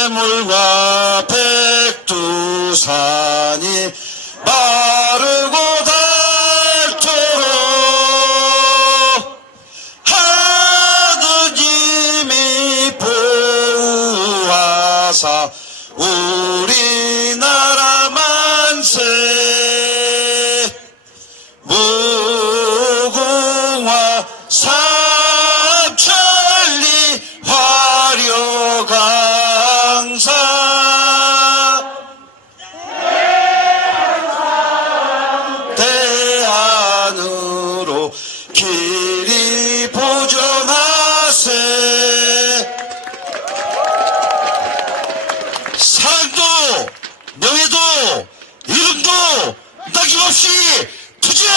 동해물과 백두산이 마르고 닳도록 하느님이 보호하사 우 길이 보존하세. 사랑도 명예도 이름도 남김없이 투쟁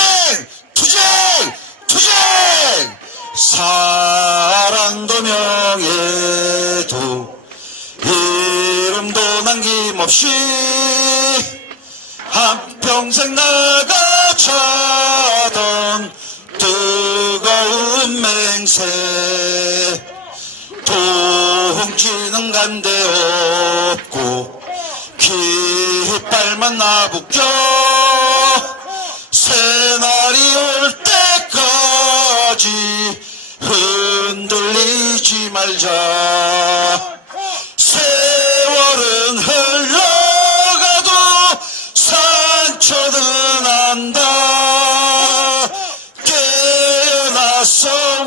투쟁 투쟁. 사랑도 명예도 이름도 남김없이 한평생 나가자 행세 동지는 간데 없고 깃발만 나부껴 새날이 올 때까지 흔들리지 말자. 세월은 흘러가도 상처는 안다. 깨어났어